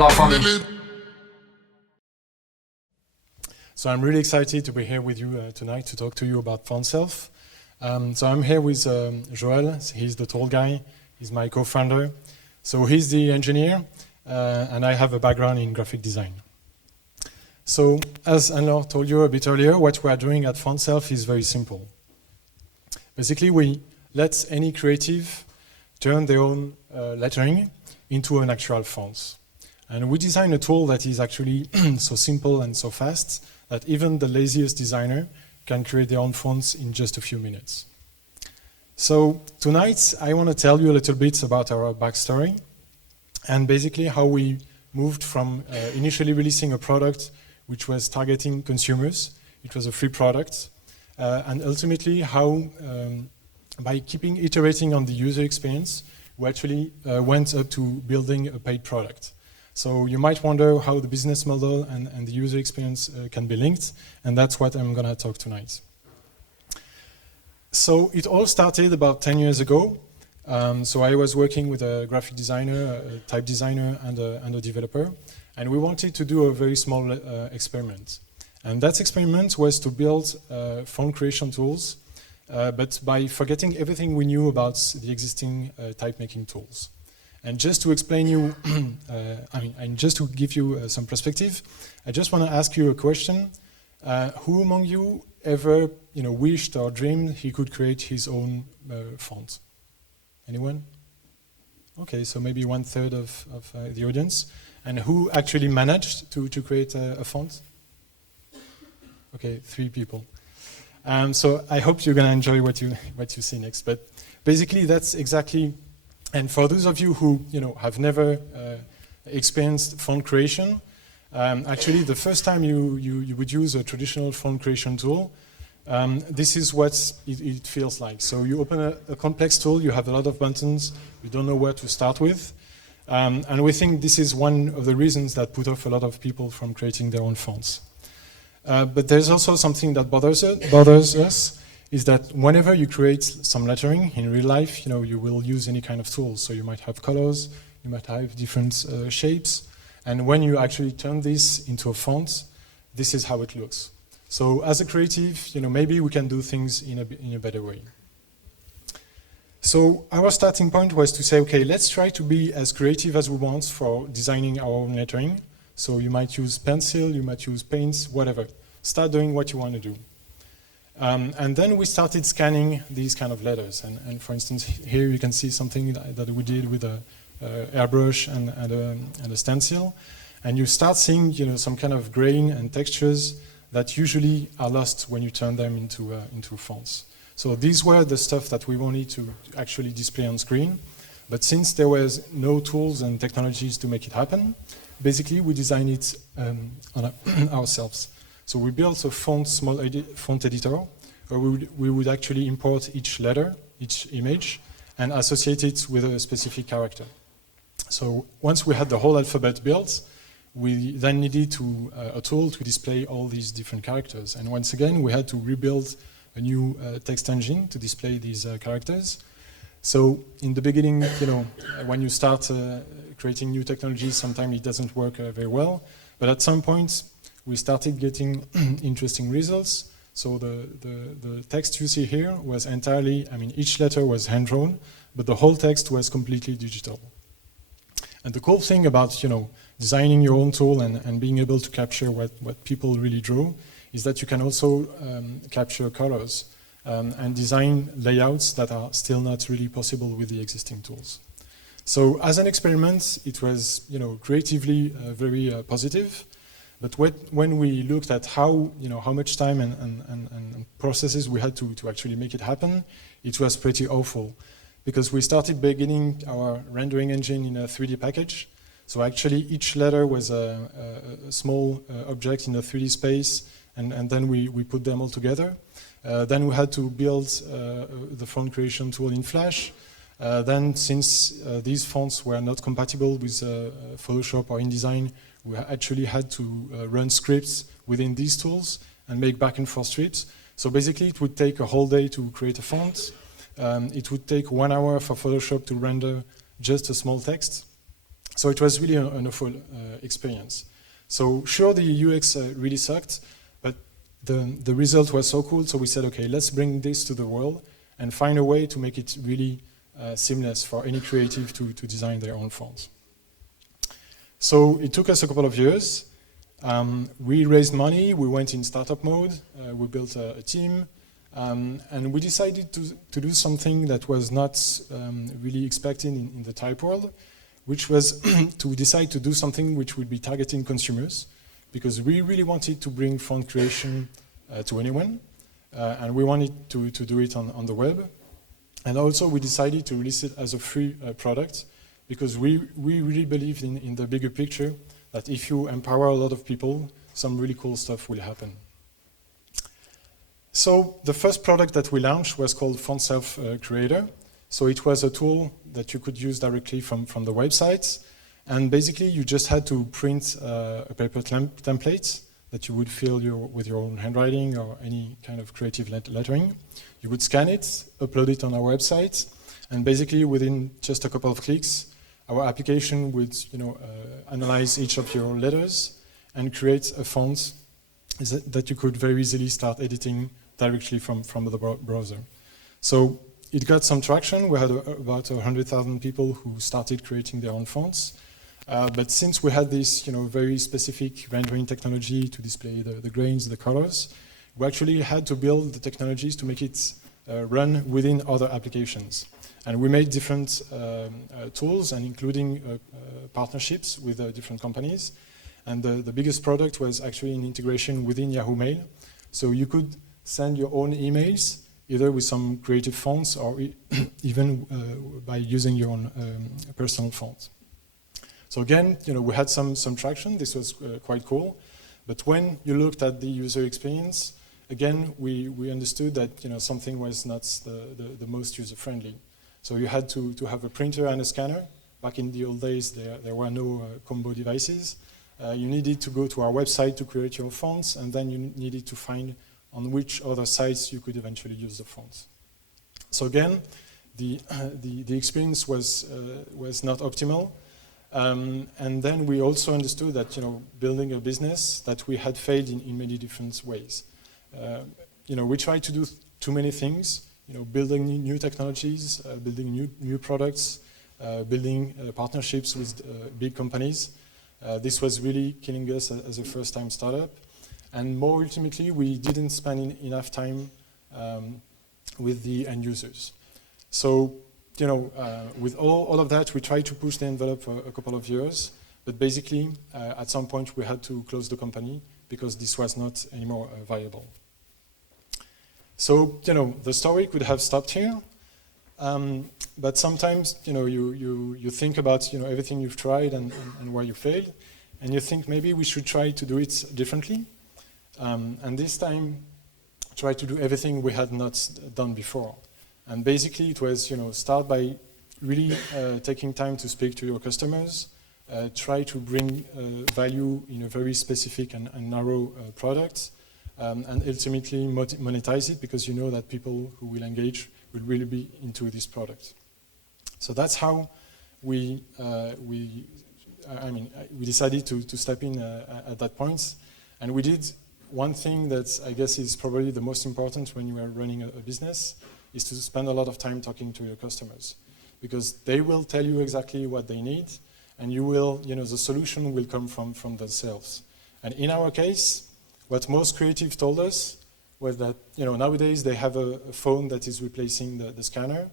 la famille. So I'm really excited to be here with you tonight to talk to you about Fontself. So I'm here with Joel. He's the tall guy. He's my co-founder. So he's the engineer, and I have a background in graphic design. So as Anne-Laure told you a bit earlier, what we are doing at Fontself is very simple. Basically, we let any creative turn their own lettering into an actual font. And we design a tool that is actually so simple and so fast that even the laziest designer can create their own fonts in just a few minutes. So tonight, I want to tell you a little bit about our backstory and basically how we moved from initially releasing a product which was targeting consumers. It was a free product. And ultimately how, by keeping iterating on the user experience, we actually went up to building a paid product. So you might wonder how the business model and the user experience can be linked, and that's what I'm going to talk tonight. So it all started about 10 years ago. So I was working with a graphic designer, a type designer, and a developer, and we wanted to do a very small experiment. And that experiment was to build font creation tools, but by forgetting everything we knew about the existing type making tools. And just to explain you, and just to give you some perspective, I just want to ask you a question. Who among you ever, wished or dreamed he could create his own font? Anyone? Okay, so maybe 1/3 of the audience. And who actually managed to create a font? Okay, 3 people. So I hope you're going to enjoy what you see next. But basically, that's exactly. And for those of you who have never experienced font creation, actually the first time you would use a traditional font creation tool, this is what it feels like. So you open a complex tool, you have a lot of buttons, you don't know where to start with, and we think this is one of the reasons that put off a lot of people from creating their own fonts. But there's also something that bothers us, is that whenever you create some lettering in real life, you will use any kind of tool. So you might have colors, you might have different shapes, and when you actually turn this into a font, this is how it looks. So as a creative, maybe we can do things in a better way. So our starting point was to say, okay, let's try to be as creative as we want for designing our own lettering. So you might use pencil, you might use paints, whatever. Start doing what you want to do. And then we started scanning these kind of letters. And for instance, here you can see something that we did with a airbrush and a stencil. And you start seeing some kind of grain and textures that usually are lost when you turn them into fonts. So these were the stuff that we wanted to actually display on screen. But since there was no tools and technologies to make it happen, basically we designed it ourselves. So we built a font editor, where we would actually import each letter, each image, and associate it with a specific character. So once we had the whole alphabet built, we then needed a tool to display all these different characters. And once again, we had to rebuild a new text engine to display these characters. So in the beginning, when you start creating new technologies, sometimes it doesn't work very well. But at some point, we started getting interesting results. So the text you see here was entirely, each letter was hand-drawn, but the whole text was completely digital. And the cool thing about, designing your own tool and being able to capture what people really draw is that you can also capture colors and design layouts that are still not really possible with the existing tools. So as an experiment, it was, creatively very positive. But when we looked at how much time and processes we had to actually make it happen, it was pretty awful. Because we started beginning our rendering engine in a 3D package. So actually each letter was a small object in a 3D space, and then we put them all together. Then we had to build the font creation tool in Flash. Then since these fonts were not compatible with Photoshop or InDesign, we actually had to run scripts within these tools and make back and forth scripts. So basically it would take a whole day to create a font. It would take 1 hour for Photoshop to render just a small text. So it was really an awful experience. So sure, the UX really sucked, but the result was so cool, so we said, okay, let's bring this to the world and find a way to make it really seamless for any creative to design their own fonts. So it took us a couple of years. We raised money, we went in startup mode, we built a team, and we decided to do something that was not really expected in the type world, which was to decide to do something which would be targeting consumers, because we really wanted to bring font creation to anyone, and we wanted to do it on the web. And also we decided to release it as a free product, because we really believe in the bigger picture, that if you empower a lot of people, some really cool stuff will happen. So the first product that we launched was called Fontself Creator. So it was a tool that you could use directly from the website. And basically you just had to print a paper template that you would fill with your own handwriting or any kind of creative lettering. You would scan it, upload it on our website, and basically within just a couple of clicks, our application would analyze each of your letters and create a font that you could very easily start editing directly from the browser. So it got some traction. We had about 100,000 people who started creating their own fonts. But since we had this very specific rendering technology to display the grains, the colors, we actually had to build the technologies to make it run within other applications. And we made different tools, and including partnerships with different companies. And the biggest product was actually an integration within Yahoo Mail. So you could send your own emails, either with some creative fonts or even by using your own personal font. So again, we had some traction. This was quite cool. But when you looked at the user experience, again, we understood that something was not the most user-friendly. So you had to have a printer and a scanner. Back in the old days, there were no combo devices. You needed to go to our website to create your fonts, and then you needed to find on which other sites you could eventually use the fonts. So again, the experience was not optimal. And then we also understood that building a business, that we had failed in many different ways. We tried to do too many things. Building new technologies, building new products, building partnerships with big companies. This was really killing us as a first-time startup. And more ultimately, we didn't spend enough time with the end users. So, with all of that, we tried to push the envelope for a couple of years. But basically, at some point, we had to close the company because this was not anymore viable. So, the story could have stopped here. But sometimes, you think about, everything you've tried and where you failed. And you think maybe we should try to do it differently. And this time, try to do everything we had not done before. And basically, it was, start by really taking time to speak to your customers, try to bring value in a very specific and narrow product, and ultimately monetize it, because you know that people who will engage will really be into this product. So that's how we decided to step in at that point. And we did one thing that I guess is probably the most important when you are running a business, is to spend a lot of time talking to your customers, because they will tell you exactly what they need, and you will, the solution will come from themselves. And in our case, what most creatives told us was that, nowadays they have a phone that is replacing the scanner.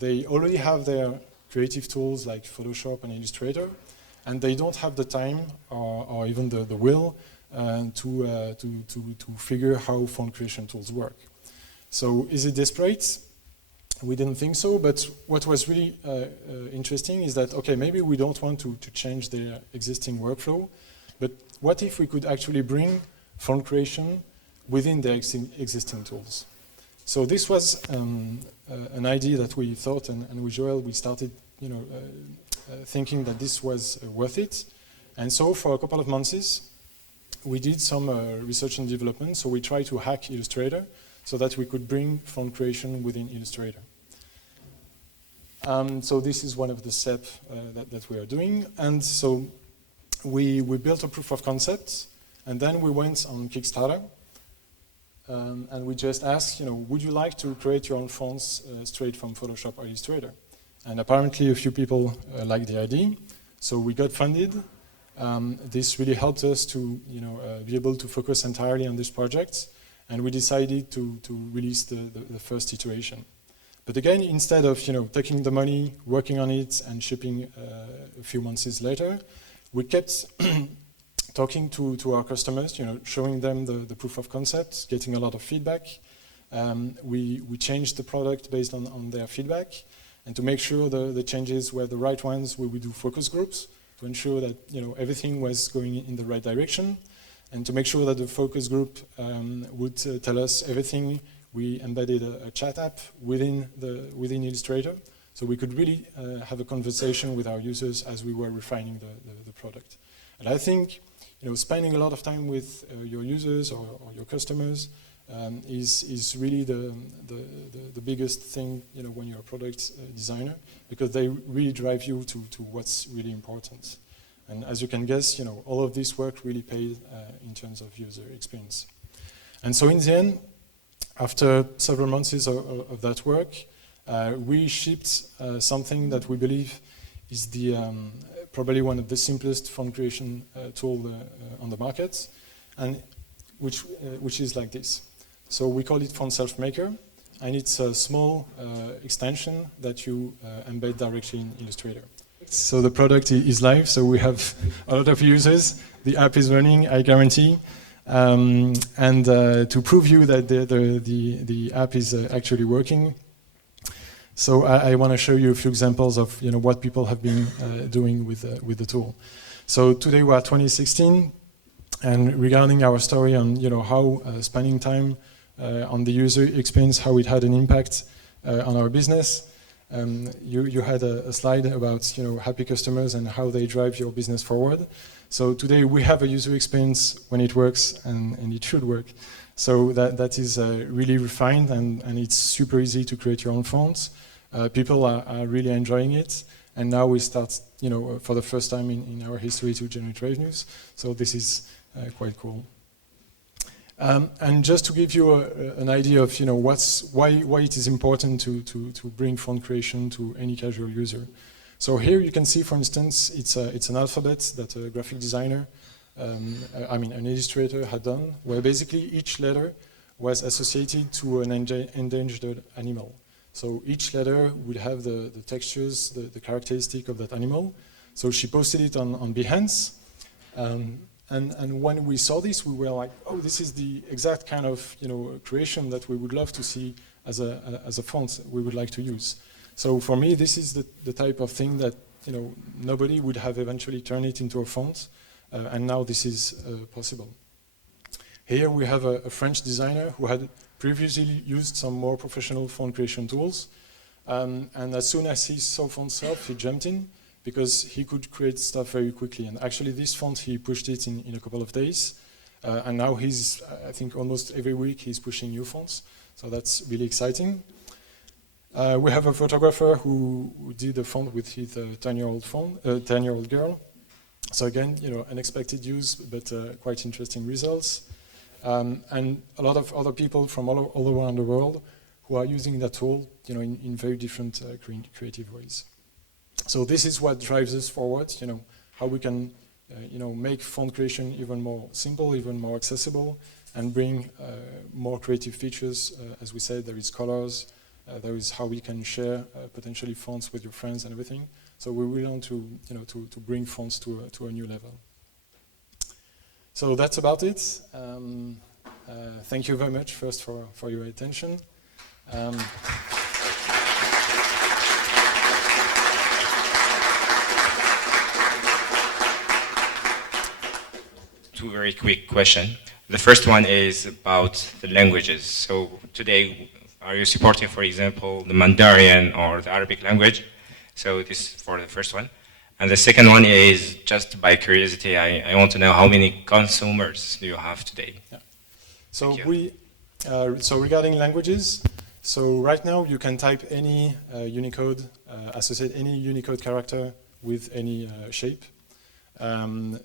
They already have their creative tools like Photoshop and Illustrator, and they don't have the time or even the will to figure how font creation tools work. So is it desperate? We didn't think so, but what was really interesting is that, okay, maybe we don't want to change their existing workflow, but what if we could actually bring font creation within their existing tools? So this was an idea that we thought, and with Joel, we started thinking that this was worth it. And so for a couple of months, we did some research and development. So we tried to hack Illustrator so that we could bring font creation within Illustrator. So this is one of the steps that we are doing. And so we built a proof of concept, and then we went on Kickstarter, and we just asked, would you like to create your own fonts straight from Photoshop or Illustrator? And apparently a few people liked the idea, so we got funded. This really helped us to be able to focus entirely on this project, and we decided to release the first iteration. But again, instead of taking the money, working on it, and shipping a few months later, we kept talking to our customers, showing them the proof of concept, getting a lot of feedback. We changed the product based on their feedback, and to make sure the changes were the right ones, we would do focus groups to ensure that everything was going in the right direction, and to make sure that the focus group would tell us everything. We embedded a chat app within Illustrator, so we could really have a conversation with our users as we were refining the product. And I think spending a lot of time with your users or your customers is really the biggest thing when you're a product designer, because they really drive you to what's really important. And as you can guess, all of this work really paid in terms of user experience. And so in the end, after several months of that work, we shipped something that we believe is probably one of the simplest font creation tool on the market, and which is like this. So we call it Fontself Maker, and it's a small extension that you embed directly in Illustrator. So the product is live, so we have a lot of users. The app is running, I guarantee. And to prove you that the app is actually working, so I want to show you a few examples of what people have been doing with the tool. So today we are 2016, and regarding our story on how spending time on the user experience, how it had an impact on our business. You had a slide about happy customers and how they drive your business forward. So today we have a user experience when it works, and it should work. So that is really refined, and it's super easy to create your own fonts. People are really enjoying it, and now we start, for the first time in our history, to generate revenues. So this is quite cool. And just to give you an idea of why it is important to bring font creation to any casual user. So here you can see, for instance, it's an alphabet that a graphic designer, an illustrator had done, where basically each letter was associated to an endangered animal. So each letter would have the textures, the characteristic of that animal. So she posted it on Behance. And when we saw this, we were like, oh, this is the exact kind of creation that we would love to see as a font we would like to use. So for me, this is the type of thing that nobody would have eventually turned it into a font, and now this is possible. Here we have a French designer who had previously used some more professional font creation tools, and as soon as he saw Fontself, he jumped in, because he could create stuff very quickly. And actually this font, he pushed it in a couple of days. And now I think almost every week he's pushing new fonts. So that's really exciting. We have a photographer who did a font with his 10-year-old girl. So again, unexpected use, but quite interesting results. And a lot of other people from all around the world who are using that tool, in very different creative ways. So this is what drives us forward, how we can, make font creation even more simple, even more accessible, and bring more creative features. As we said, there is colors, there is how we can share potentially fonts with your friends and everything. So we really want to, to bring fonts to a new level. So that's about it. Thank you very much first for your attention. Two very quick questions. The first one is about the languages. So today, are you supporting, for example, the Mandarin or the Arabic language? So this is for the first one. And the second one is, just by curiosity, I want to know how many consumers do you have today? Yeah. So so regarding languages, So right now you can type any Unicode, associate any Unicode character with any shape. The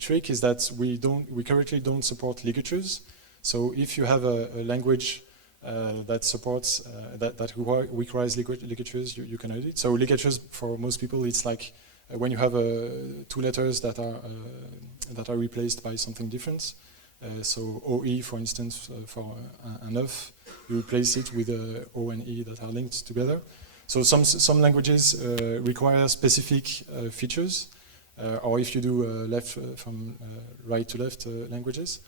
trick is that we currently don't support ligatures. So if you have a language that supports that requires ligatures, you can edit. So ligatures for most people, it's like when you have two letters that are replaced by something different. So OE, for instance, for an F, you replace it with O and E that are linked together. So some languages require specific features, or if you do from right to left languages.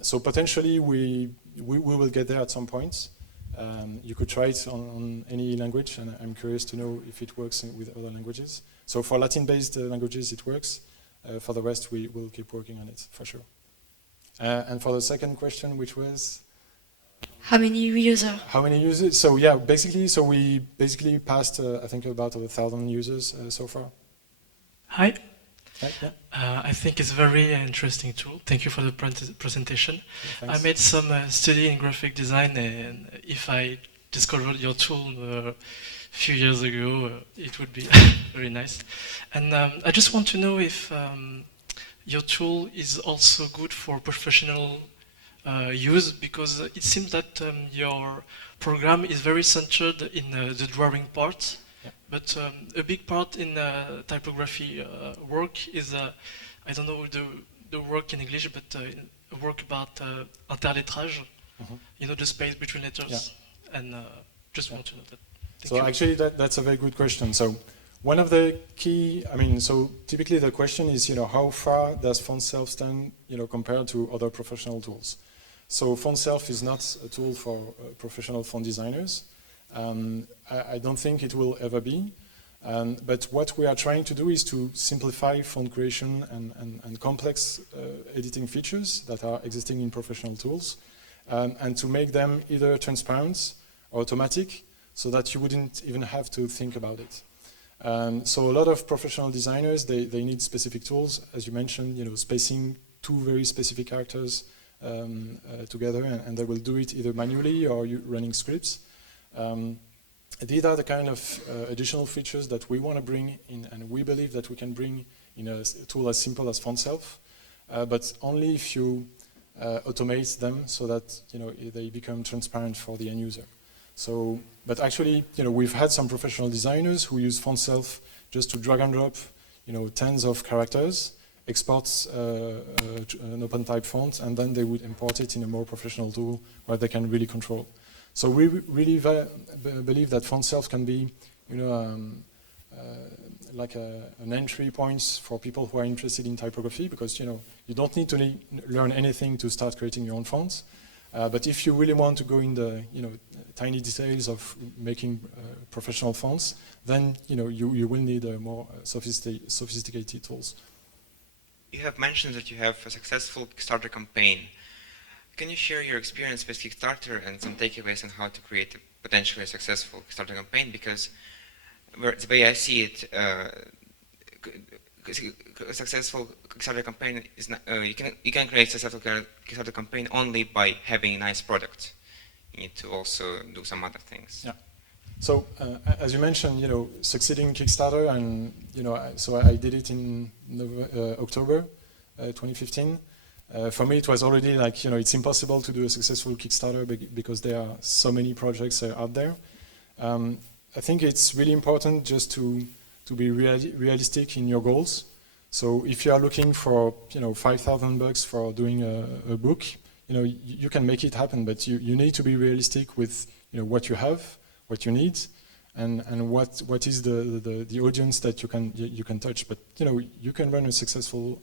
So potentially we will get there at some point. You could try it on any language, and I'm curious to know if it works with other languages. So for Latin-based languages, it works. For the rest, we will keep working on it, for sure. And for the second question, which was? How many users? How many users? So yeah, we basically passed, I think, about 1,000 users so far. Hi. Yeah. I think it's a very interesting tool. Thank you for the presentation. Yeah, I made some study in graphic design, and if I discovered your tool a few years ago, it would be very nice. And I just want to know if your tool is also good for professional use, because it seems that your program is very centered in the drawing part. Yeah. But a big part in typography work is, I don't know the work in English, but work about interlettrage, you know, the space between letters. Yeah. And just want to know that. So actually that's a very good question. So one of the key, so typically the question is, how far does Fontself stand, compared to other professional tools? So Fontself is not a tool for professional font designers. I don't think it will ever be. But what we are trying to do is to simplify font creation and complex editing features that are existing in professional tools, and to make them either transparent or automatic, so that you wouldn't even have to think about it. So a lot of professional designers, they need specific tools, as you mentioned, spacing two very specific characters together, and they will do it either manually or running scripts. These are the kind of additional features that we want to bring in, and we believe that we can bring in a tool as simple as Fontself, but only if you automate them so that they become transparent for the end user. So, but actually, we've had some professional designers who use Fontself just to drag and drop, tens of characters, export an open type font, and then they would import it in a more professional tool where they can really control. So we really believe that Fontself can be, like an entry point for people who are interested in typography, because you don't need to learn anything to start creating your own fonts. But if you really want to go in the tiny details of making professional fonts, then you will need more sophisticated tools. You have mentioned that you have a successful Kickstarter campaign. Can you share your experience with Kickstarter and some takeaways on how to create a potentially successful Kickstarter campaign? Because the way I see it, a successful Kickstarter campaign is not, you can create a successful Kickstarter campaign only by having a nice product. You need to also do some other things. Yeah. So as you mentioned, succeeding Kickstarter, and so I did it in October 2015. For me, it was already like it's impossible to do a successful Kickstarter because there are so many projects out there. I think it's really important just to be realistic in your goals. So if you are looking for $5,000 for doing a book, you can make it happen, but you need to be realistic with what you have, what you need, and what is the audience that you can touch. But you can run a successful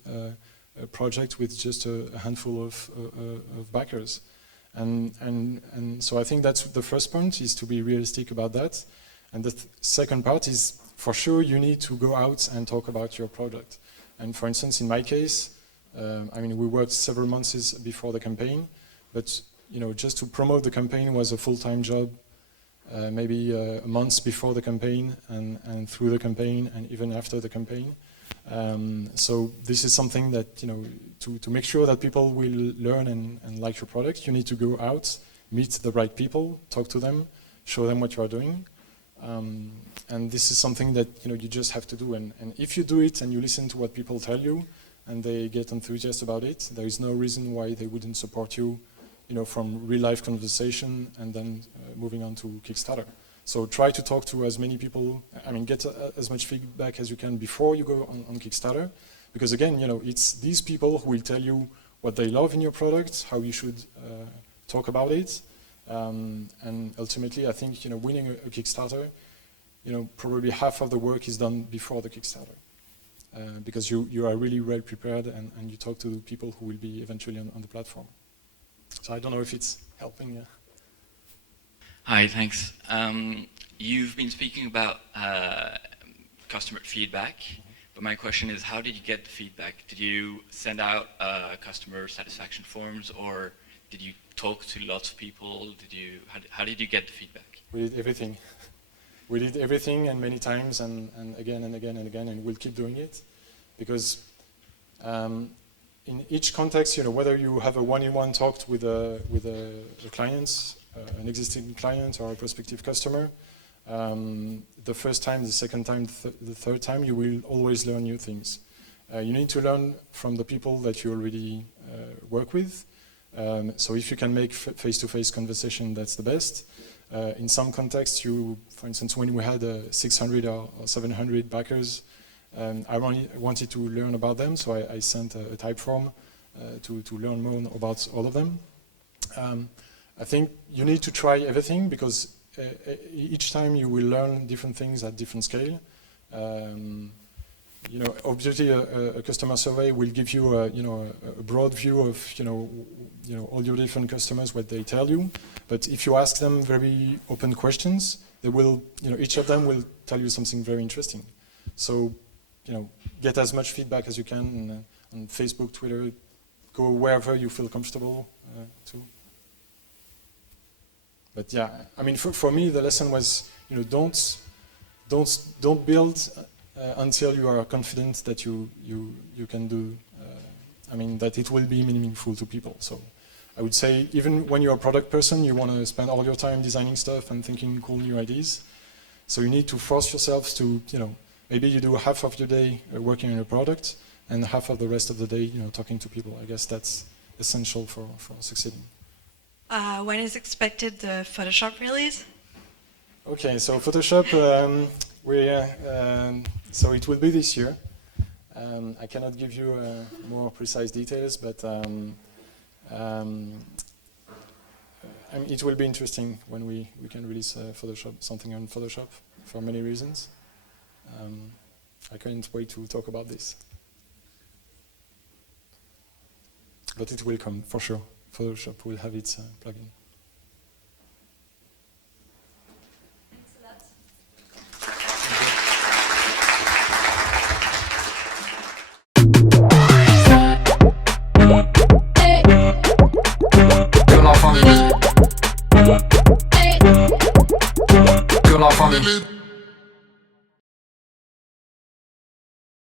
project with just a handful of backers, and so I think that's the first point, is to be realistic about that. And the second part is, for sure, you need to go out and talk about your product. And for instance, in my case, we worked several months before the campaign, but just to promote the campaign was a full-time job, maybe a month before the campaign, and through the campaign, and even after the campaign. So this is something that, to make sure that people will learn and like your product, you need to go out meet the right people, talk to them, show them what you are doing. And this is something that you just have to do. And if you do it and you listen to what people tell you and they get enthusiastic about it, there is no reason why they wouldn't support you, from real life conversation and then moving on to Kickstarter. So try to talk to as many people, get as much feedback as you can before you go on Kickstarter. Because again, it's these people who will tell you what they love in your product, how you should talk about it. And ultimately, I think, winning a Kickstarter, probably half of the work is done before the Kickstarter. Because you are really well prepared and you talk to people who will be eventually on the platform. So I don't know if it's helping. Yeah. Hi, thanks. You've been speaking about customer feedback, but my question is, how did you get the feedback? Did you send out customer satisfaction forms, or did you talk to lots of people? How did you get the feedback? We did everything. We did everything and many times and again and again and again, and we'll keep doing it. Because in each context, whether you have a one-on-one talk with a client, an existing client or a prospective customer, the first time, the second time, the third time, you will always learn new things. You need to learn from the people that you already work with. So if you can make face-to-face conversation, that's the best. In some contexts, for instance, when we had 600 or 700 backers, I wanted to learn about them, so I sent a type form to learn more about all of them. I think you need to try everything because each time you will learn different things at different scale. Obviously, a customer survey will give you a broad view of all your different customers, what they tell you. But if you ask them very open questions, they will, each of them will tell you something very interesting. So, get as much feedback as you can on Facebook, Twitter, go wherever you feel comfortable to. But yeah, for me, the lesson was, don't build until you are confident that you can do, that it will be meaningful to people. So I would say, even when you're a product person, you want to spend all your time designing stuff and thinking cool new ideas. So you need to force yourself to, maybe you do half of your day working on a product and half of the rest of the day, talking to people. I guess that's essential for succeeding. When is expected the Photoshop release? Okay, so Photoshop, so it will be this year. I cannot give you more precise details, but it will be interesting when we can release something on Photoshop for many reasons. I can't wait to talk about this. But it will come, for sure. Photoshop will have its plugin. Que la famille.